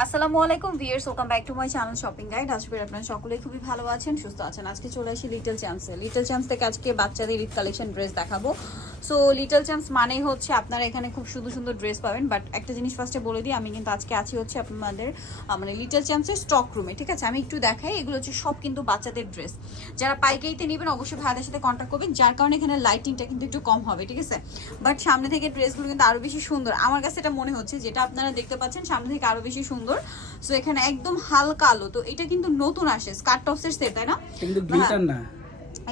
আসসালামু আলাইকুম viewers welcome back to my channel shopping guide আজকে আপনারা সকলেই খুবই ভালো আছেন, সুস্থ আছেন। আজকে চলে আসি লিটল চ্যান্সে লিটল চ্যান্স থেকে আজকে বাচ্চাদের ঈদ কালেকশন ড্রেস দেখাবো। সো লিটল চ্যান্স মানেই হচ্ছে আপনারা এখানে খুব সুন্দর সুন্দর ড্রেস পাবেন। বাট একটা জিনিস ফার্স্টে বলে দিই, আমি কিন্তু আজকে আছি হচ্ছে আপনাদের মানে লিটল চ্যান্সের স্টক রুমে ঠিক আছে? আমি একটু দেখাই, এগুলো হচ্ছে সব কিন্তু বাচ্চাদের ড্রেস যারা পাইকারিতে নেবেন, অবশ্যই ভাইদের সাথে কন্ট্যাক্ট করবেন, যার কারণে এখানে লাইটিংটা কিন্তু একটু কম হবে, ঠিক আছে? বাট সামনে থেকে ড্রেসগুলো কিন্তু আরও বেশি সুন্দর। আমার কাছে এটা মনে হচ্ছে, যেটা আপনারা দেখতে পাচ্ছেন, সামনে থেকে আরও বেশি সুন্দর সো এখানে একদম হালকা আলো। তো এটা কিন্তু নতুন আসে। স্কার্ট টপসের সেট তাই না? কিন্তু গ্লিটার না।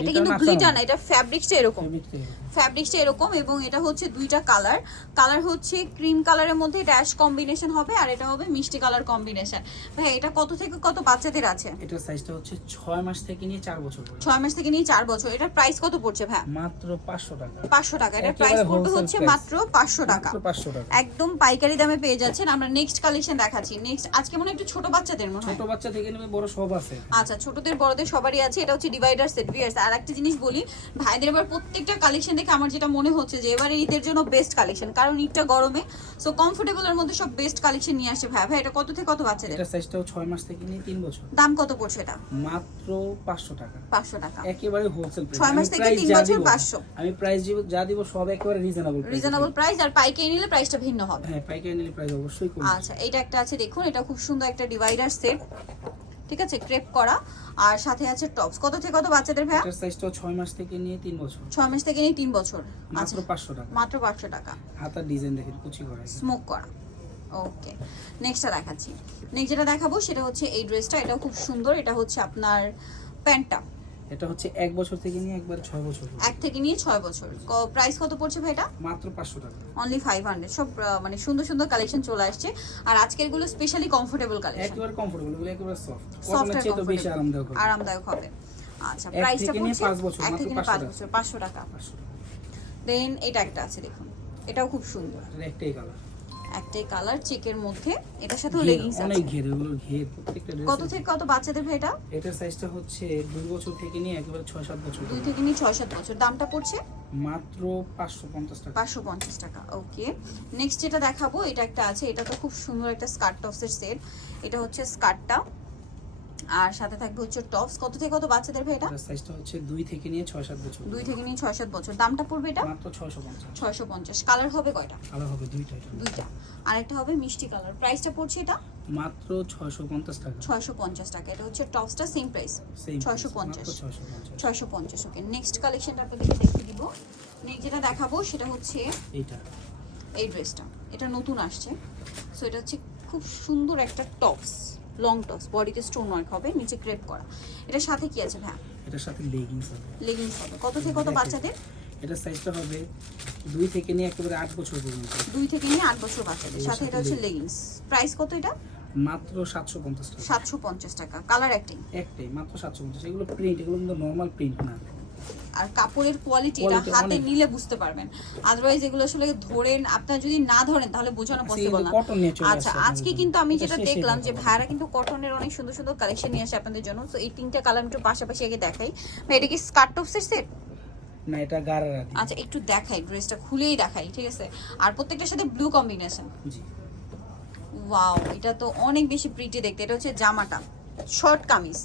এটা কিন্তু গ্লিটার না এটা ফ্যাব্রিক্সটা এরকম। এরকম। ফ্যাব্রিক্সটা এরকম এবং এটা হচ্ছে দুইটা কালার কালার হচ্ছে ক্রিম কালারের মধ্যে ড্যাশ কম্বিনেশন হবে আর এটা হবে মিষ্টি কালার কম্বিনেশন ভাই এটা কত থেকে কত বাচ্চাদের আছে? এটার সাইজটা হচ্ছে ছয় মাস থেকে নিয়ে চার বছর পর্যন্ত। ছয় মাস থেকে নিয়ে চার বছর। এটার প্রাইস কত পড়ছে ভাই মাত্র পাঁচশো টাকা। পাঁচশো টাকা। এটার প্রাইস পড়বে হচ্ছে মাত্র পাঁচশো টাকা। মাত্র পাঁচশো টাকা। একদম পাইকারি দামে পেয়ে যাচ্ছেন। আমরা নেক্সট কালেকশন দেখাচ্ছি। নেক্সট আজকে মনে একটু ছোট বাচ্চাদের মনে হয়। ছোট বাচ্চা থেকে নেবে বড় সব আছে। আচ্ছা ছোটদের বড়দের সবারই আছে। এটা হচ্ছে ডিভাইডার সেট ভিয়ার্স আর একটা জিনিস বলি ভাইদের এবার প্রত্যেকটা কালেকশন দেখে আমার যেটা মনে হচ্ছে যে এবারে ঈদের জন্য বেস্ট কালেকশন কারণ ঈদটা গরমে সো কমফোর্টেবলের মধ্যে সব বেস্ট কালেকশন নিয়ে আসছে ভাই ভাই এটা কত থেকে কত বাচ্চাদের? এটা সাইজটাও ছয় মাস থেকে নিয়ে তিন বছর। দাম কত পড়ছে এটা? মাত্র পাঁচশো টাকা। পাঁচশো টাকা। একেবারে হোলসেল ছয় মাস থেকে তিন বছর 500 আমি প্রাইস দিব যা দিব সব একেবারে রিজনেবল রিজনেবল প্রাইস আর পাইকারি নিলে প্রাইসটা ভিন্ন হবে। হ্যাঁ পাইকারি নিলে প্রাইস অবশ্যই কম আচ্ছা এটা একটা আছে দেখুন এটা খুব সুন্দর একটা ডিভাইডার সেট ঠিক আছে ক্রেপ করা। আর সাথে আছে টপস কত থেকে কত বাচ্চাদের ভাই এটার সাইজটাও ছয় মাস থেকে নিয়ে 3 বছর। 6 মাস থেকে নিয়ে 3 বছর। আচ্ছা মাত্র পাঁচশো টাকা। মাত্র পাঁচশো টাকা। হাতার ডিজাইন দেখেন কুচি করা স্মোক করা। ওকে নেক্সটটা দেখাচ্ছি। নেক্সট যেটা দেখাবো সেটা হচ্ছে এই ড্রেসটা এটাও খুব সুন্দর। এটা হচ্ছে আপনার প্যান্টটা। এটা হচ্ছে এক বছর থেকে নিয়ে একবার ছয় বছর এক থেকে নিয়ে ছয় বছর। প্রাইস কত পড়ছে ভাই এটা মাত্র পাঁচশো টাকা। অনলি ফাইভ হান্ড্রেড সব মানে সুন্দর সুন্দর কালেকশন চলে আসছে। আর আজকেরগুলো স্পেশালি কমফোর্টেবল কালেকশন একেবারে কমফোর্টেবল এগুলো একেবারে সফট সফট তো বেশি আরামদায়ক হবে। আরামদায়ক হবে। আচ্ছা প্রাইসটা পড়ছে এক থেকে নিয়ে পাঁচ বছর পাঁচশো টাকা। দেন এটা একটা আছে দেখুন। এটাও খুব সুন্দর। একটাই কালার একটাই কালার চেকের মধ্যে এটার সাথে লেগিংস আছে। অনেক ঘের এগুলো ঘের প্রত্যেকটা কত থেকে কত বাচ্চাদের ভাই এটা? এটার সাইজটা হচ্ছে 2 বছর থেকে নিয়ে একেবারে ছয় সাত বছর 2 থেকে নিয়ে ছয় সাত বছর। দামটা পড়ছে? মাত্র পাঁচশো পঞ্চাশ টাকা। পাঁচশো পঞ্চাশ টাকা ওকে নেক্সট যেটা দেখাবো এটা একটা আছে এটা তো খুব সুন্দর একটা স্কার্ট টপসের সেট এটা হচ্ছে স্কার্টটা আর সাথে থাকবে হচ্ছে টপস। কত থেকে কত বাচ্চাদের ভাই এটা? সাইজটা হচ্ছে দুই থেকে নিয়ে ছয় সাত বছর। দুই থেকে নিয়ে ছয় সাত বছর। দামটা পড়বে এটা? মাত্র ছয়শো পঞ্চাশ। ছয়শো পঞ্চাশ। কালার হবে কয়টা? কালার হবে দুইটা এটা। দুইটা। আর একটা হবে মিষ্টি কালার প্রাইসটা পড়ছে এটা? মাত্র ছয়শো পঞ্চাশ টাকা। ছয়শো পঞ্চাশ টাকা। এটা হচ্ছে টপসটা সেম প্রাইস সেম ছয়শো পঞ্চাশ। ছয়শো পঞ্চাশ। ছয়শো পঞ্চাশ ওকে নেক্সট কালেকশনটা আপনাদেরকে দেখে দিব। নেক্সট যেটা দেখাবো সেটা হচ্ছে এইটা। এই ড্রেসটা এটা নতুন আসছে। সো এটা হচ্ছে খুব সুন্দর একটা টপস। লং টপস বডিতে স্টোন ওয়ার্ক হবে নিচে ক্রেপ করা। এটার সাথে কি আছে ভাই এটার সাথে লেগিংস হবে। লেগিংস হবে। কত থেকে কত বাচ্চাদের? এটা সাইজটা হবে দুই থেকে নিয়ে একেবারে আট বছর পর্যন্ত। দুই থেকে নিয়ে আট বছর বাচ্চাদের। সাথে এটা হচ্ছে লেগিংস প্রাইস কত এটা? মাত্র সাতশো পঞ্চাশ টাকা। সাতশো পঞ্চাশ টাকা। কালার অ্যাক্টিং একটাই মাত্র সাতশো পঞ্চাশ। এগুলো প্রিন্ট এগুলো কিন্তু নর্মাল প্রিন্ট না। আর কাপড়ের কোয়ালিটি এটা হাতে নিলে বুঝতে পারবেন। আদারওয়াইজ এগুলো আসলে ধরেন আপনার যদি না ধরেন তাহলে বোঝানো পসিবল না। আচ্ছা আজকে কিন্তু আমি যেটা দেখলাম যে। ভাইরা কিন্তু কটনের অনেক সুন্দর সুন্দর কালেকশন নিয়ে আসে আপনাদের জন্য। তো এই তিনটা কালার একটু পাশাপাশি আগে দেখাই। ভাই এটা কি স্কার্ট টপসের সেট না এটা গারারা। আচ্ছা একটু দেখাই ড্রেসটা খুলেই দেখাই ঠিক আছে? আর প্রত্যেকটার সাথে ব্লু কম্বিনেশন জি। ওয়াও এটা তো অনেক বেশি প্রিটি দেখতে। এটা হচ্ছে জামাটা। শর্ট কামিজ।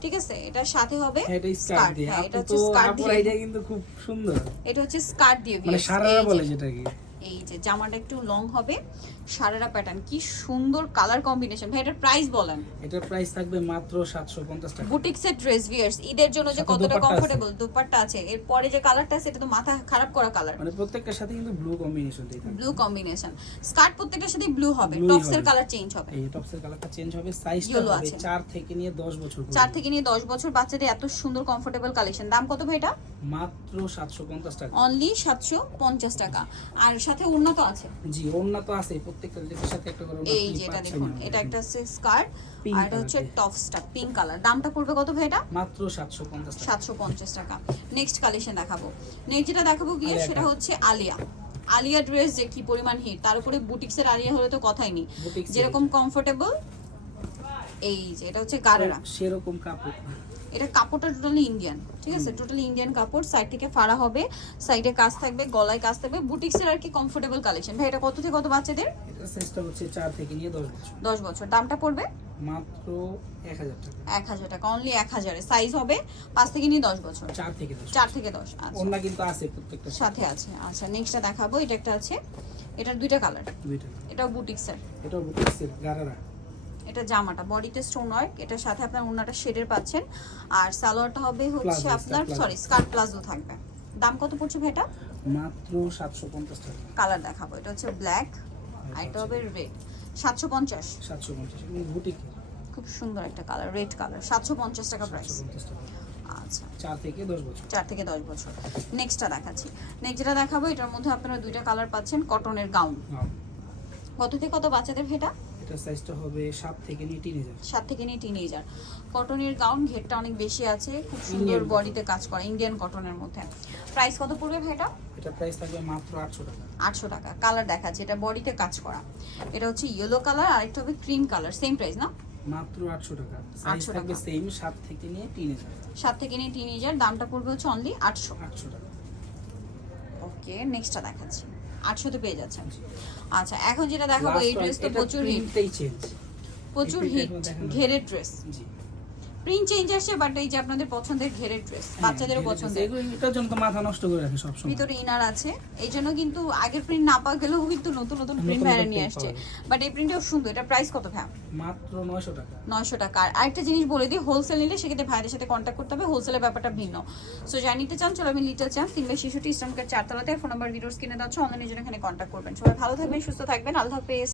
ঠিক আছে? এটার সাথে হবে হ্যাঁ, এটা স্কার্ট দিয়ে। হ্যাঁ এটা হচ্ছে স্কার্ট দিয়ে। কিন্তু খুব সুন্দর। এটা হচ্ছে স্কার্ট দিয়ে মানে সারারা বলে যেটা যেটাকে। এই যে জামাটা একটু লং হবে সারারা প্যাটার্ন কি সুন্দর কালার কম্বিনেশন ভাই এটার প্রাইস বলেন। এটার প্রাইস থাকবে মাত্র সাতশো পঞ্চাশ টাকা। বুটিক্সের ড্রেস ভিয়ার্স ঈদের জন্য যে কতটা। কমফোর্টেবল দুপাট্টা আছে। এরপরে যে কালারটা আছে এটা তো মাথা খারাপ করা কালার মানে প্রত্যেকটার সাথে কিন্তু ব্লু কম্বিনেশন দিয়ে ব্লু কম্বিনেশন স্কার্ট প্রত্যেকটার সাথে ব্লু হবে টপসের কালার চেঞ্জ হবে। এই টপসের কালারটা চেঞ্জ হবে সাইজটা হবে আছে। চার থেকে নিয়ে দশ বছর চার পর্যন্ত। থেকে নিয়ে দশ বছর বাচ্চাদের এত সুন্দর কমফোর্টেবল কালেকশন দাম কত ভাই এটা? মাত্র সাতশো পঞ্চাশ টাকা। অনলি সাতশো পঞ্চাশ টাকা। আর সাথে উন্নত আছে। জি ওড়না তো আছে প্রত্যেকটা ড্রেসের সাথে একটা করে এই যে এটা দেখুন এটা একটা স্কার্ট আর এটা হচ্ছে টপসটা পিঙ্ক কালার দামটা পড়বে কত ভাই এটা? মাত্র সাতশো পঞ্চাশ টাকা। সাতশো পঞ্চাশ টাকা। নেক্সট কালেকশন দেখাবো। নেক্সট যেটা দেখাবো গিয়ে সেটা হচ্ছে আলিয়া। আলিয়া ড্রেস যে কি পরিমাণ হিট তার উপরে বুটিক্সের আলিয়া হলে তো কথাই নেই। যেরকম কমফোর্টেবল এই যে এটা হচ্ছে গারারা। সেরকম কাপড়। এটা কাপড়টা টোটালি ইন্ডিয়ান ঠিক আছে? টোটালি ইন্ডিয়ান কাপড় সাইড থেকে ফাড়া হবে সাইডে কাজ থাকবে গলায় কাজ থাকবে বুটিক্সের আর কি কমফোর্টেবল কালেকশন ভাই এটা কত থেকে কত বাচ্চাদের? সাইজটা হচ্ছে চার থেকে নিয়ে দশ বছর। দশ বছর। দামটা পড়বে? মাত্র এক হাজার টাকা। এক হাজার টাকা অনলি এক হাজারে। সাইজ হবে পাঁচ থেকে নিয়ে দশ বছর। চার থেকে দশ। চার থেকে দশ আচ্ছা। ওনা কিন্তু আছে প্রত্যেকটা সাথে আছে আচ্ছা। নেক্সটটা দেখাবো এটা একটা আছে। এটার দুইটা কালার দুইটা। এটাও বুটিক্সের এটাও বুটিক্সের গারারা। এটা জামাটা বডিতে স্টোন ওয়ার্ক এটার সাথে আপনার ওনাটা শেডের পাচ্ছেন। আর সালোয়ারটা হবে হচ্ছে আপনার সরি স্কার্ট প্লাজো থাকবে। দাম কত পড়ছে ভাইটা? মাত্র সাতশো পঞ্চাশ টাকা। কালার দেখাবো এটা হচ্ছে ব্ল্যাক আর এটা হবে রেড সাতশো পঞ্চাশ। সাতশো পঞ্চাশ বুটিক খুব সুন্দর একটা কালার রেড কালার সাতশো পঞ্চাশ টাকা প্রাইস আচ্ছা। থেকে বছর। থেকে দশ বছর। নেক্সটটা দেখাচ্ছি। নেক্সট যেটা দেখাবো এটার মধ্যে আপনারা দুইটা কালার পাচ্ছেন কটনের গাউন কত থেকে কত বাচ্চাদের ভেটা এটা সাইজটা হবে সাত থেকে নিয়ে হাজার সাত থেকে নিয়ে টিনেজার কটনের গাউন ঘেরটা অনেক বেশি আছে খুব সুন্দর বডিতে কাজ করা ইন্ডিয়ান কটনের মধ্যে। প্রাইস কত পড়বে ভাইটা? এটা প্রাইস থাকবে মাত্র আটশো টাকা। আটশো টাকা। কালার দেখাচ্ছে এটা বডিতে কাজ করা। এটা হচ্ছে ইয়েলো কালার আর একটা হবে ক্রিম কালার সেম প্রাইস না? মাত্র আটশো টাকা। সাইজ থাকবে। সেম সাত থেকে নিয়ে হাজার সাত থেকে নিয়ে টিনেজার দামটা পড়বে হচ্ছে অনলি আটশো। আটশো টাকা। ওকে নেক্সটটা দেখাচ্ছি। আটশোতে পেয়ে যাচ্ছেন। আচ্ছা এখন যেটা দেখাবো এই ড্রেস তো প্রচুর হিট প্রচুর হিট ঘেরের ড্রেস জি। প্রিন্ট চেঞ্জ আসছে বাট এই যে আপনাদের পছন্দের ঘেরের ড্রেস বাচ্চাদেরও হ্যাঁ, পছন্দের। এগুলো এটার জন্য তো মাথা নষ্ট করে রাখে সবসময়। ভিতরে ইনার আছে। এই জন্য কিন্তু আগের প্রিন্ট না পাওয়া গেলেও কিন্তু নতুন নতুন প্রিন্ট নতুন নিয়ে আসছে। বাট এই প্রিন্টটাও সুন্দর। এটা প্রাইস কত ভ্যাম মাত্র নয়শো টাকা। নয়শো টাকা। আর আরেকটা জিনিস বলে দিই হোলসেল নিলে সেক্ষেত্রে ভাইদের সাথে কন্ট্যাক্ট করতে হবে। হোলসেলের ব্যাপারটা ভিন্ন। সো যাই নিতে চান চলো আমি লিটল চান কিংবা শিশুটি ইসলামকে চারতলাতে। ফোন নাম্বার ভিডিওস কিনে দেওয়া অনলাইনের জন্য এখানে কন্ট্যাক্ট করবেন। সবাই ভালো থাকবেন সুস্থ থাকবেন। আল্লাহ হাফেজ।